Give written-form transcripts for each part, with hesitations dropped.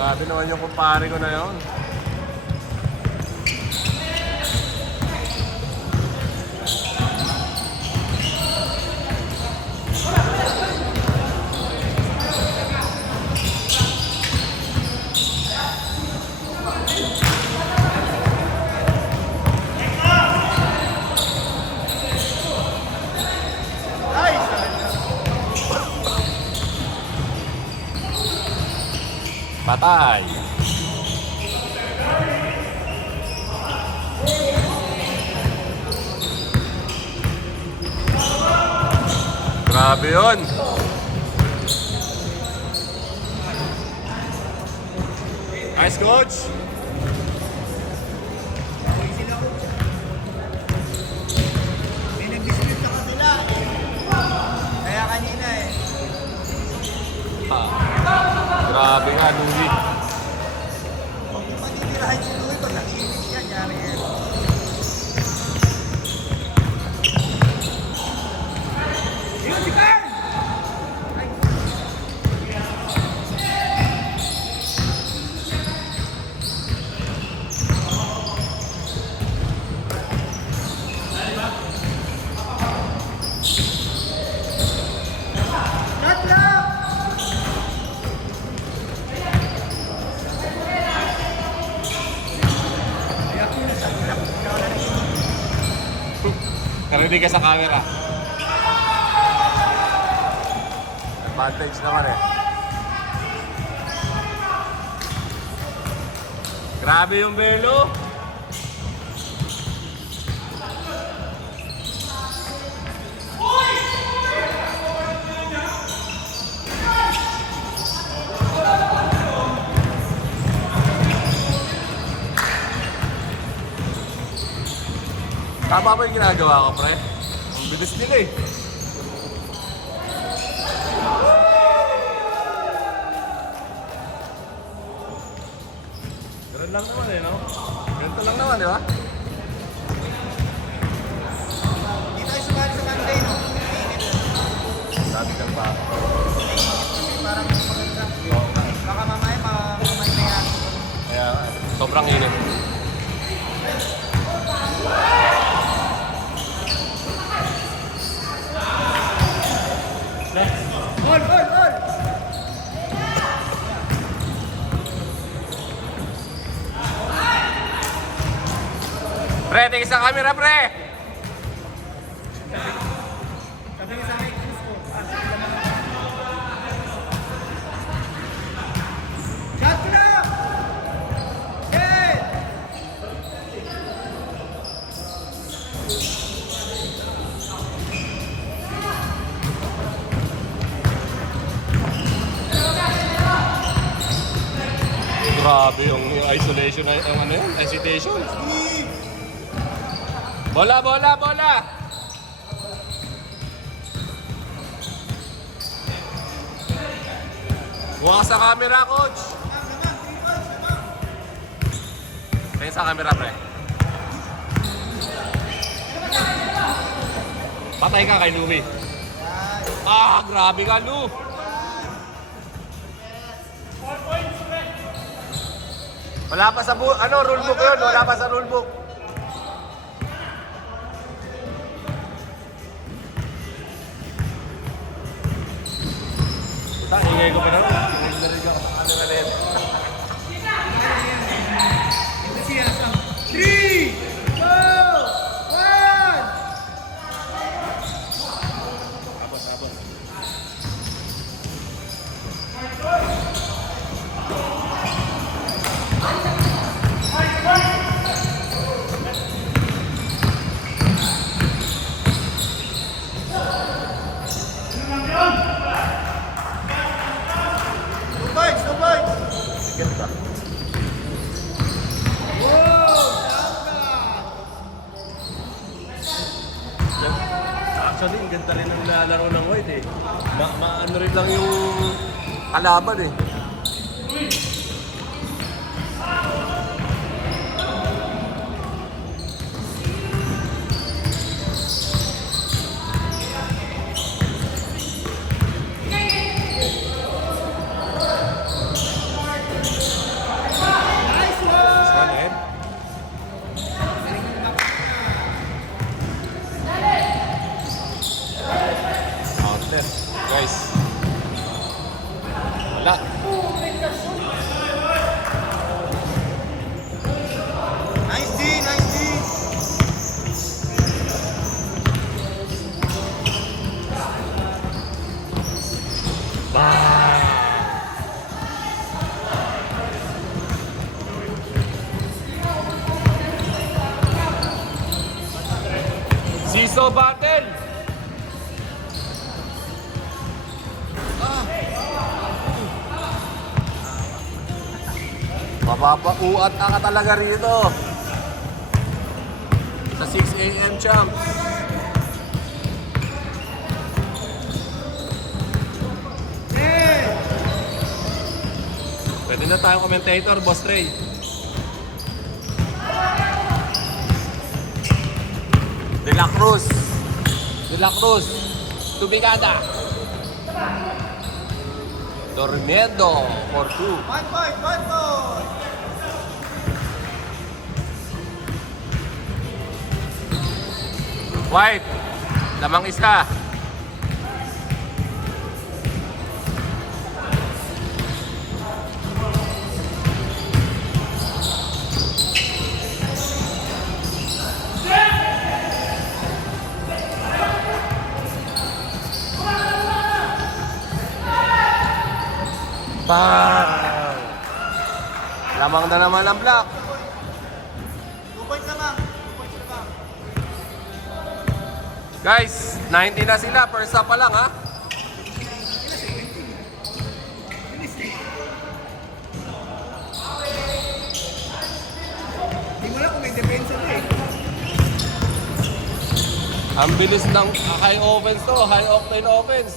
Grabe naman yung kumpare ko na yun. Patay. Grabe yun. Nice, coach. May nag-dispute sa kabila. Kaya kanina eh. Grabe nga, Louie. Kung matitirahin si Louie, pag nakikinig yan, yari yan. Yun si Carl! Narinig ka sa camera. Advantage naman eh. Grabe yung Belo. Tama ba yung ginagawa ko, pre? Ang bilis nila eh. Ganun lang naman eh, no? Ganito lang naman, di ba? Hindi tayo sumali sa Monday, no? Mainit na. Sabi ka pa. Kasi parang maganda. Baka mamaya mamay na yan. Kaya sobrang init. Hold, hold, hold! Pre, tingin sa camera, pre! Sabi niya sa akin, gusto ko. Shot na! Hey! Grabe yung isolation na yung ano yun, hesitation. Bola, bola, bola! Huwag sa camera, coach! Tingin sa camera, pre. Patay ka kay Louie. Ah, grabe ka, Lou! Wala pa sa rule book yun. Wala pa sa rule book. Ingay ko pa naman. Narinig ako sa camera na yun. Ito siya sa 3, 2, 1! Abos, abos. Ganda. Actually, ang ganda rin ang lalaro ng White eh. Ano rin lang yung kalaban eh. Wala. Nice D, nice D. Siso battle! Mapapauat ka talaga rito. Sa 6 AM champs. Pwede na tayong commentator, Boss Ray. De La Cruz. De La Cruz. Tubigada. Durmiendo for 2. 1 point, 1 point. White. Lamang isa. Bang! Lamang na naman ang block. 2 points naman. 2 points naman. Guys, 90 na sila. First up pa lang, ha? Hindi mo lang kung may depensa na eh. Ang bilis ng high offense to. High octane offense.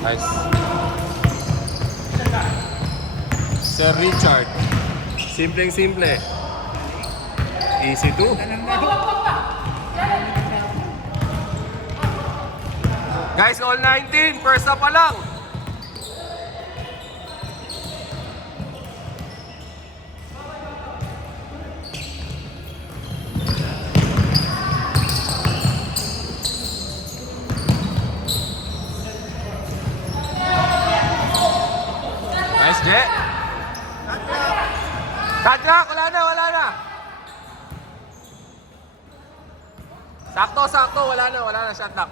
Nice. Sir Richard. Simpleng-simple. Easy to. Guys, all 19. First up pa lang. Nice, Je. Kadrak, wala na, wala na. Sakto, sakto, wala na, shot lock.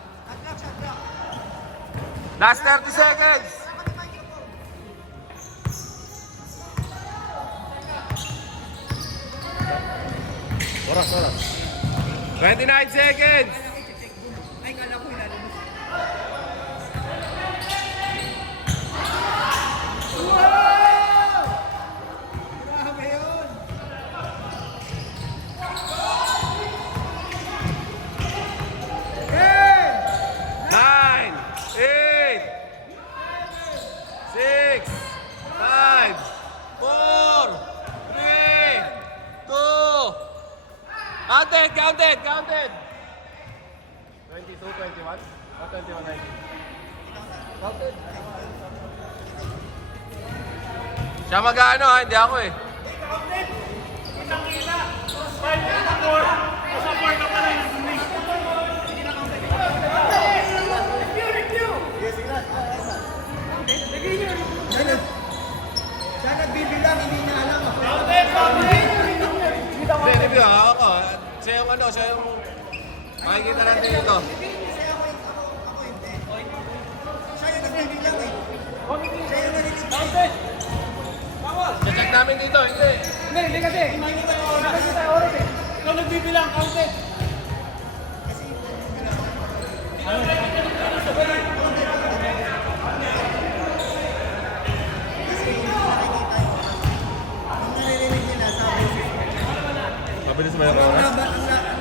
Last 30 seconds. Oras. 29 seconds. Ay, kala ko ilalabas. Grabe yun. Hey! 9, 8, 6, 5, 4, 3, 2. Counted. 22, 21. O 21, 19. Counted. Siya mag-ano ha, hindi ako eh. Siya nagbibilang, hindi niya alam. Hindi, review ako. Siya yung makikita natin dito. Siya ako hindi. Siya yung nagbibilang eh. Siya yung naliligtas. Check namin dito, hindi. Hindi kasi. Hindi tayo oras eh. Ikaw nagbibilang, counted. Ang nalililig nila sa boses. Mabilis mo yung Ang oras.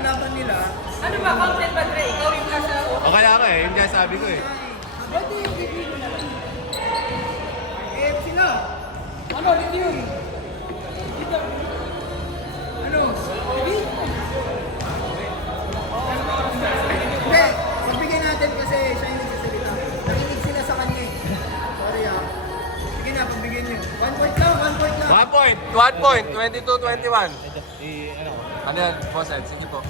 laban nila, Ano ba, counted ba, Dre? Ikaw yung nasa... O kaya ka eh, hindi sabi ko eh. Pwede yung review na lang. eh sila. Ano, review? Dito. Ano? Review? Hindi, magbigay 1 point, 22-21. Ano? Ano yan, boss Ed? Sige po.